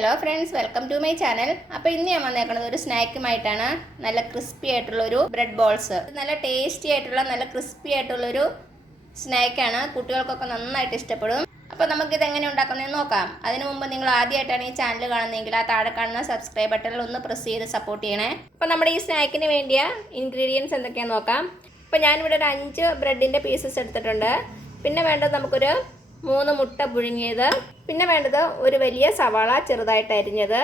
Hello friends, welcome to my channel. അപ്പോൾ ഇന്ന് ഞാൻ വന്നേക്കുന്നത് ഒരു സ്നാക്കുമായിട്ടാണ്. നല്ല ക്രിസ്പി ആയിട്ടുള്ളൊരു ബ്രെഡ് ബോൾസ്. നല്ല ടേസ്റ്റി ആയിട്ടുള്ള നല്ല ക്രിസ്പി ആയിട്ടുള്ളൊരു സ്നാക്കാണ്. കുട്ടികൾക്കൊക്കെ നന്നായിട്ട് ഇഷ്ടപ്പെടും. അപ്പോൾ നമുക്കിത് എങ്ങനെ ഉണ്ടാക്കുന്നതെന്ന് നോക്കാം. അതിനു മുമ്പ് നിങ്ങൾ ആദ്യമായിട്ടാണ് ഈ ചാനൽ കാണുന്നതെങ്കിൽ ആ താഴെ കാണുന്ന സബ്സ്ക്രൈബ് ബട്ടണിൽ ഒന്ന് പ്രസ് ചെയ്ത് സപ്പോർട്ട് ചെയ്യണേ. അപ്പോൾ നമ്മുടെ ഈ സ്നാക്കിന് വേണ്ടിയ ഇൻഗ്രീഡിയൻസ് എന്തൊക്കെയാണെന്ന് നോക്കാം. അപ്പോൾ ഞാനിവിടെ ഒരു 5 ബ്രെഡിൻ്റെ പീസസ് എടുത്തിട്ടുണ്ട്. പിന്നെ വേണ്ടത് നമുക്കൊരു 3 മുട്ട പുഴുങ്ങിയത്, പിന്നെ വേണ്ടത് ഒരു വലിയ സവാള ചെറുതായിട്ട് അരിഞ്ഞത്,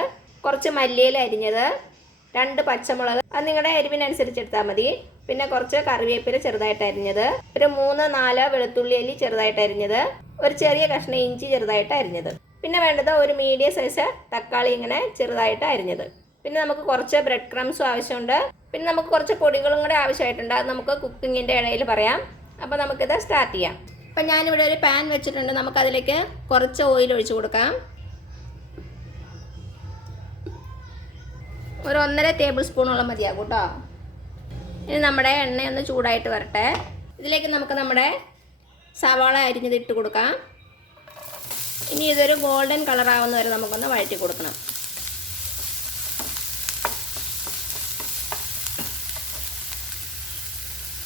കുറച്ച് മല്ലിയില അരിഞ്ഞത്, 2 പച്ചമുളക് അത് നിങ്ങളുടെ എരിവിനനുസരിച്ച് എടുത്താൽ മതി, പിന്നെ കുറച്ച് കറിവേപ്പില ചെറുതായിട്ട് അരിഞ്ഞത്, ഒരു 3-4 വെളുത്തുള്ളി അല്ലി ചെറുതായിട്ട് അരിഞ്ഞത്, ഒരു ചെറിയ കഷ്ണം ഇഞ്ചി ചെറുതായിട്ട് അരിഞ്ഞത്, പിന്നെ വേണ്ടത് ഒരു മീഡിയം സൈസ് തക്കാളി ഇങ്ങനെ ചെറുതായിട്ട് അരിഞ്ഞത്. പിന്നെ നമുക്ക് കുറച്ച് ബ്രെഡ് ക്രംസും ആവശ്യമുണ്ട്. പിന്നെ നമുക്ക് കുറച്ച് പൊടികളും കൂടെ ആവശ്യമായിട്ടുണ്ട്. അത് നമുക്ക് കുക്കിങ്ങിൻ്റെ ഇടയിൽ പറയാം. അപ്പോൾ നമുക്കിത് സ്റ്റാർട്ട് ചെയ്യാം. അപ്പം ഞാനിവിടെ ഒരു പാൻ വെച്ചിട്ടുണ്ട്. നമുക്കതിലേക്ക് കുറച്ച് ഓയിൽ ഒഴിച്ചു കൊടുക്കാം. ഒരു 1.5 ടേബിൾ സ്പൂണോളം മതിയാകും കേട്ടോ. ഇനി നമ്മുടെ എണ്ണയൊന്ന് ചൂടായിട്ട് വരട്ടെ. ഇതിലേക്ക് നമുക്ക് നമ്മുടെ സവാള അരിഞ്ഞത് ഇട്ട് കൊടുക്കാം. ഇനി ഇതൊരു ഗോൾഡൻ കളർ ആവുന്ന വരെ നമുക്കൊന്ന് വഴറ്റി കൊടുക്കണം.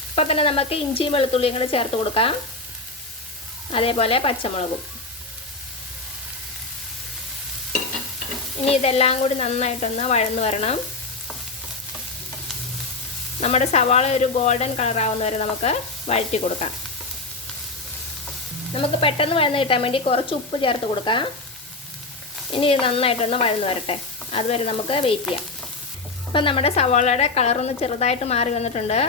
ഇപ്പോൾ തന്നെ നമുക്ക് ഇഞ്ചിയും വെളുത്തുള്ളിയും കൂടെ ചേർത്ത് കൊടുക്കാം. അതേപോലെ പച്ചമുളകും. ഇനി ഇതെല്ലാം കൂടി നന്നായിട്ടൊന്ന് വഴന്ന് വരണം. നമ്മുടെ സവാള ഒരു ഗോൾഡൻ കളറാവുന്ന വരെ നമുക്ക് വഴറ്റി കൊടുക്കാം. നമുക്ക് പെട്ടെന്ന് വഴന്ന് കിട്ടാൻ വേണ്ടി കുറച്ച് ഉപ്പ് ചേർത്ത് കൊടുക്കാം. ഇനി ഇത് നന്നായിട്ടൊന്ന് വഴന്ന് വരട്ടെ. അതുവരെ നമുക്ക് വെയിറ്റ് ചെയ്യാം. ഇപ്പം നമ്മുടെ സവാളയുടെ കളറൊന്ന് ചെറുതായിട്ട് മാറി വന്നിട്ടുണ്ട്.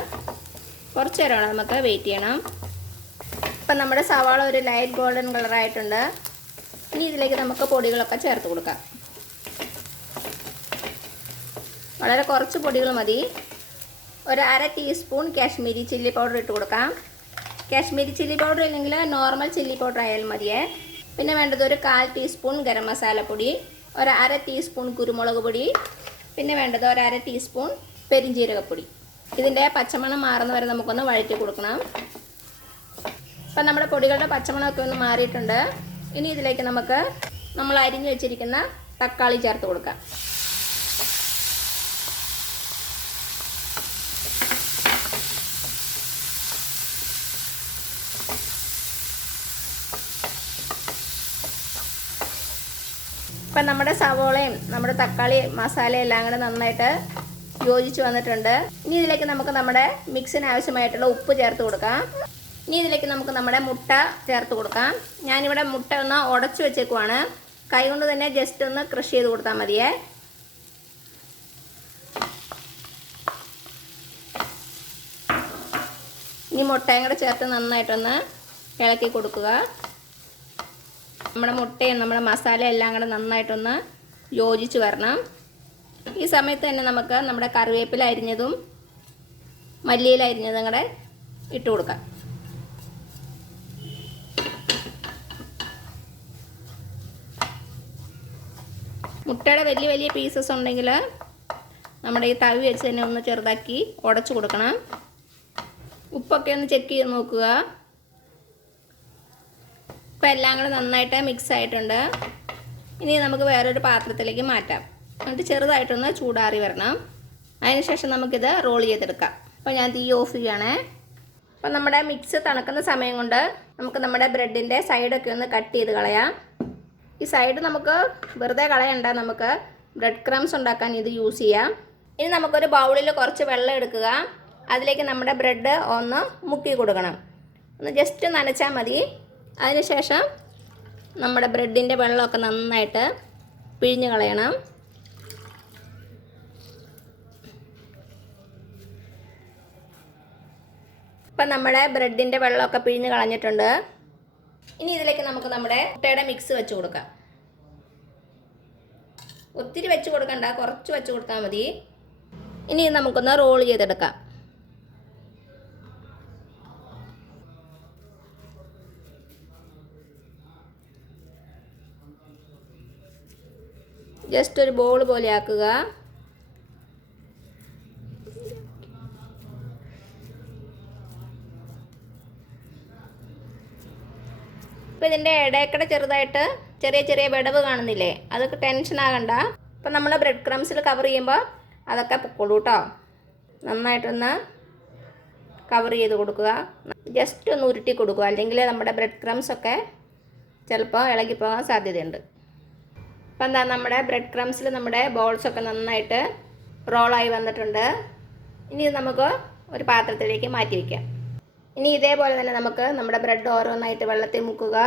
കുറച്ച് നേരമാണ് നമുക്ക് വെയിറ്റ് ചെയ്യണം. ഇപ്പം നമ്മുടെ സവാള ഒരു ലൈറ്റ് ഗോൾഡൻ കളറായിട്ടുണ്ട്. ഇനി ഇതിലേക്ക് നമുക്ക് പൊടികളൊക്കെ ചേർത്ത് കൊടുക്കാം. വളരെ കുറച്ച് പൊടികൾ മതി. ഒരു 1/2 ടീസ്പൂൺ കാശ്മീരി ചില്ലി പൗഡർ ഇട്ട് കൊടുക്കാം. കാശ്മീരി ചില്ലി പൗഡർ ഇല്ലെങ്കിൽ നോർമൽ ചില്ലി പൗഡർ ആയാലും മതിയേ. പിന്നെ വേണ്ടത് ഒരു 1/4 ടീസ്പൂൺ ഗരം മസാലപ്പൊടി, ഒരു 1/2 ടീസ്പൂൺ കുരുമുളക് പൊടി, പിന്നെ വേണ്ടത് ഒരു 1/2 ടീസ്പൂൺ പെരിഞ്ജീരകപ്പൊടി. ഇതിൻ്റെ പച്ചമണം മാറുന്ന വരെ നമുക്കൊന്ന് വഴറ്റി കൊടുക്കണം. ഇപ്പം നമ്മുടെ പൊടികളുടെ പച്ചമണമൊക്കെ ഒന്ന് മാറിയിട്ടുണ്ട്. ഇനി ഇതിലേക്ക് നമുക്ക് നമ്മൾ അരിഞ്ഞു വെച്ചിരിക്കുന്ന തക്കാളി ചേർത്ത് കൊടുക്കാം. ഇപ്പം നമ്മുടെ സവോളയും നമ്മുടെ തക്കാളി മസാലയും എല്ലാം കൂടെ നന്നായിട്ട് യോജിച്ച് വന്നിട്ടുണ്ട്. ഇനി ഇതിലേക്ക് നമുക്ക് നമ്മുടെ മിക്സിന് ആവശ്യമായിട്ടുള്ള ഉപ്പ് ചേർത്ത് കൊടുക്കാം. ഇനി ഇതിലേക്ക് നമുക്ക് നമ്മുടെ മുട്ട ചേർത്ത് കൊടുക്കാം. ഞാനിവിടെ മുട്ട ഒന്ന് ഉടച്ചു വെച്ചേക്കുവാണ്. കൈ കൊണ്ട് തന്നെ ജസ്റ്റ് ഒന്ന് ക്രഷ് ചെയ്ത് കൊടുത്താൽ മതിയേ. ഇനി മുട്ടയും കൂടെ ചേർത്ത് നന്നായിട്ടൊന്ന് ഇളക്കി കൊടുക്കുക. നമ്മുടെ മുട്ടയും നമ്മുടെ മസാല എല്ലാം കൂടെ നന്നായിട്ടൊന്ന് യോജിച്ച് വരണം. ഈ സമയത്ത് തന്നെ നമുക്ക് നമ്മുടെ കറിവേപ്പില അരിഞ്ഞതും മല്ലിയില അരിഞ്ഞതും കൂടെ ഇട്ട് കൊടുക്കാം. മുട്ടയുടെ വലിയ വലിയ പീസസ് ഉണ്ടെങ്കിൽ നമ്മുടെ ഈ തവി വെച്ച് തന്നെ ഒന്ന് ചെറുതാക്കി ഉടച്ചു കൊടുക്കണം. ഉപ്പൊക്കെ ഒന്ന് ചെക്ക് ചെയ്ത് നോക്കുക. ഇപ്പം എല്ലാം കൂടെ നന്നായിട്ട് മിക്സ് ആയിട്ടുണ്ട്. ഇനി നമുക്ക് വേറൊരു പാത്രത്തിലേക്ക് മാറ്റാം. എന്നിട്ട് ചെറുതായിട്ടൊന്ന് ചൂടാറി വരണം. അതിനുശേഷം നമുക്കിത് റോൾ ചെയ്തെടുക്കാം. അപ്പോൾ ഞാൻ തീ ഓഫ് ചെയ്യണേ. അപ്പം നമ്മുടെ മിക്സ് തണുക്കുന്ന സമയം കൊണ്ട് നമുക്ക് നമ്മുടെ ബ്രെഡിൻ്റെ സൈഡൊക്കെ ഒന്ന് കട്ട് ചെയ്ത് കളയാം. ഈ സൈഡ് നമുക്ക് വെറുതെ കളയണ്ട, നമുക്ക് ബ്രെഡ് ക്രംസ് ഉണ്ടാക്കാൻ ഇത് യൂസ് ചെയ്യാം. ഇനി നമുക്കൊരു ബൗളിൽ കുറച്ച് വെള്ളം എടുക്കുക. അതിലേക്ക് നമ്മുടെ ബ്രെഡ് ഒന്ന് മുക്കി കൊടുക്കണം. ഒന്ന് ജസ്റ്റ് നനച്ചാൽ മതി. അതിനുശേഷം നമ്മുടെ ബ്രെഡിൻ്റെ വെള്ളമൊക്കെ നന്നായിട്ട് പിഴിഞ്ഞ് കളയണം. ഇപ്പം നമ്മുടെ ബ്രെഡിൻ്റെ വെള്ളമൊക്കെ പിഴിഞ്ഞ് കളഞ്ഞിട്ടുണ്ട്. ഇനി ഇതിലേക്ക് നമുക്ക് നമ്മുടെ മുട്ടയുടെ മിക്സ് വെച്ച് കൊടുക്കാം. ഒത്തിരി വെച്ച് കൊടുക്കണ്ട, കുറച്ച് വെച്ച് കൊടുത്താൽ മതി. ഇനി നമുക്കൊന്ന് റോൾ ചെയ്തെടുക്കാം. ജസ്റ്റ് ഒരു ബോൾ പോലെ ആക്കുക. അപ്പോൾ ഇതിൻ്റെ ഇടയ്ക്കടെ ചെറുതായിട്ട് ചെറിയ ചെറിയ വിടവ് കാണുന്നില്ലേ, അതൊക്കെ ടെൻഷൻ ആകണ്ട. അപ്പം നമ്മൾ ബ്രെഡ് ക്രംസിൽ കവർ ചെയ്യുമ്പോൾ അതൊക്കെ പൊക്കോളൂ കേട്ടോ. നന്നായിട്ടൊന്ന് കവർ ചെയ്ത് കൊടുക്കുക, ജസ്റ്റ് ഒന്ന് ഉരുട്ടി കൊടുക്കുക, അല്ലെങ്കിൽ നമ്മുടെ ബ്രെഡ് ക്രംസൊക്കെ ചിലപ്പോൾ ഇളകിപ്പോകാൻ സാധ്യതയുണ്ട്. അപ്പം എന്താ, നമ്മുടെ ബ്രെഡ് ക്രംസിൽ നമ്മുടെ ബോൾസൊക്കെ നന്നായിട്ട് റോളായി വന്നിട്ടുണ്ട്. ഇനി ഇത് നമുക്ക് ഒരു പാത്രത്തിലേക്ക് മാറ്റി വയ്ക്കാം. ഇനി ഇതേപോലെ തന്നെ നമുക്ക് നമ്മുടെ ബ്രെഡ് ഓരോന്നായിട്ട് വെള്ളത്തിൽ മുക്കുക,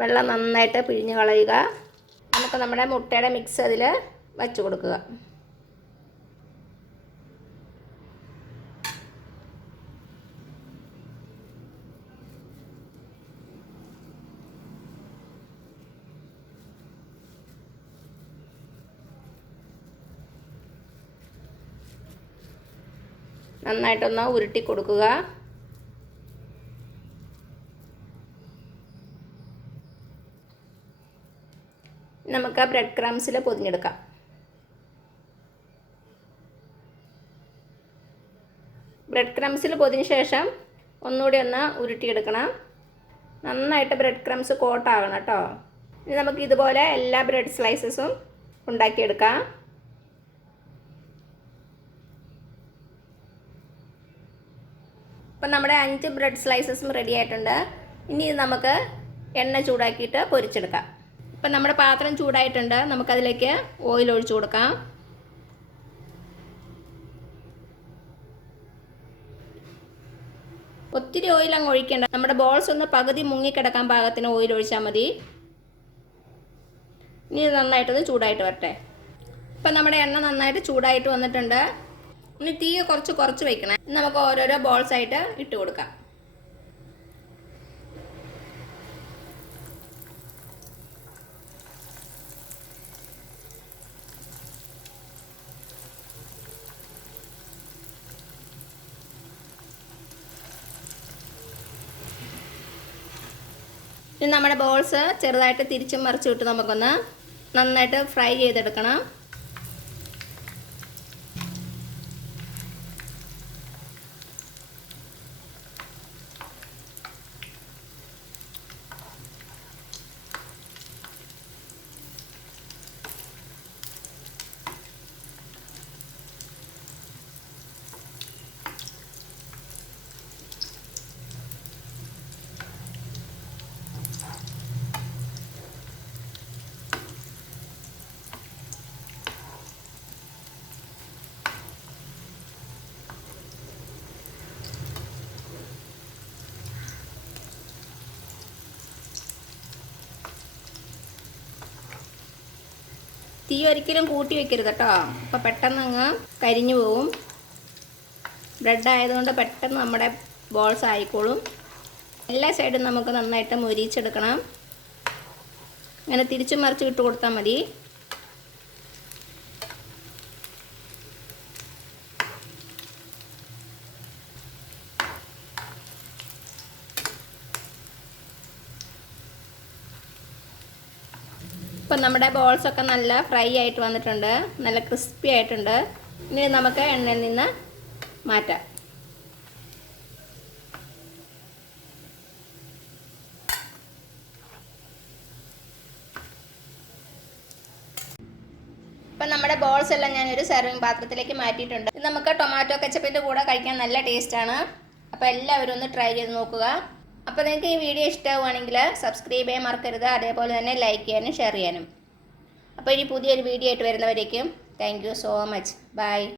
വെള്ളം നന്നായിട്ട് പിഴിഞ്ഞ് കളയുക. നമുക്ക് നമ്മുടെ മുട്ടയുടെ മിക്സ് അതിൽ വച്ച് കൊടുക്കുക. നന്നായിട്ടൊന്ന് ഉരുട്ടി കൊടുക്കുക. നമുക്ക് ബ്രെഡ് ക്രംസിൽ പൊതിഞ്ഞെടുക്കാം. ബ്രെഡ് ക്രംസിൽ പൊതിഞ്ഞ ശേഷം ഒന്നുകൂടി ഒന്ന് ഉരുട്ടിയെടുക്കണം. നന്നായിട്ട് ബ്രെഡ് ക്രംസ് കോട്ടാകണം കേട്ടോ. ഇനി നമുക്ക് ഇതുപോലെ എല്ലാ ബ്രെഡ് സ്ലൈസസും ഉണ്ടാക്കിയെടുക്കാം. അപ്പം നമ്മുടെ 5 ബ്രെഡ് സ്ലൈസസും റെഡി ആയിട്ടുണ്ട്. ഇനി ഇത് നമുക്ക് എണ്ണ ചൂടാക്കിയിട്ട് പൊരിച്ചെടുക്കാം. ഇപ്പം നമ്മുടെ പാത്രം ചൂടായിട്ടുണ്ട്, നമുക്കതിലേക്ക് ഓയിൽ ഒഴിച്ചു കൊടുക്കാം. ഒത്തിരി ഓയിൽ അങ്ങ് ഒഴിക്കേണ്ട, നമ്മുടെ ബോൾസ് ഒന്ന് പകുതി മുങ്ങിക്കിടക്കാൻ പാകത്തിന് ഓയിൽ ഒഴിച്ചാൽ മതി. ഇനി ഇത് നന്നായിട്ടൊന്ന് ചൂടായിട്ട് വരട്ടെ. ഇപ്പം നമ്മുടെ എണ്ണ നന്നായിട്ട് ചൂടായിട്ട് വന്നിട്ടുണ്ട്. ഇനി തീ കുറച്ച് വയ്ക്കണം. നമുക്ക് ഓരോരോ ബോൾസ് ആയിട്ട് ഇട്ട് കൊടുക്കാം. ഇനി നമ്മുടെ ബോൾസ് ചെറുതായിട്ട് തിരിച്ചും മറിച്ചും ഇട്ട് നമുക്കൊന്ന് നന്നായിട്ട് ഫ്രൈ ചെയ്തെടുക്കണം. തീ ഒരിക്കലും കൂട്ടി വെക്കരുത് കേട്ടോ, അപ്പോൾ പെട്ടെന്ന് അങ്ങ് കരിഞ്ഞു പോവും. ബ്രെഡ് ആയതുകൊണ്ട് പെട്ടെന്ന് നമ്മുടെ ബോൾസ് ആയിക്കോളും. എല്ലാ സൈഡും നമുക്ക് നന്നായിട്ട് മൊരിച്ചെടുക്കണം. അങ്ങനെ തിരിച്ചും മറിച്ച് ഇട്ട് കൊടുത്താൽ മതി. ഇപ്പം നമ്മുടെ ബോൾസൊക്കെ നല്ല ഫ്രൈ ആയിട്ട് വന്നിട്ടുണ്ട്, നല്ല ക്രിസ്പി ആയിട്ടുണ്ട്. ഇനി നമുക്ക് എണ്ണയിൽ നിന്ന് മാറ്റാം. ഇപ്പം നമ്മുടെ ബോൾസ് എല്ലാം ഞാനൊരു സെർവിങ് പാത്രത്തിലേക്ക് മാറ്റിയിട്ടുണ്ട്. ഇത് നമുക്ക് ടൊമാറ്റോ കെച്ചപ്പിൻ്റെ കൂടെ കഴിക്കാൻ നല്ല ടേസ്റ്റാണ്. അപ്പോൾ എല്ലാവരും ഒന്ന് ട്രൈ ചെയ്ത് നോക്കുക. അപ്പോൾ നിങ്ങൾക്ക് ഈ വീഡിയോ ഇഷ്ടമാവുകയാണെങ്കിൽ സബ്സ്ക്രൈബ് ചെയ്യാൻ മറക്കരുത്, അതേപോലെ തന്നെ ലൈക്ക് ചെയ്യാനും ഷെയർ ചെയ്യാനും. അപ്പോൾ ഇനി പുതിയൊരു വീഡിയോ ആയിട്ട് വരുന്നവരേക്കും thank you so much. By.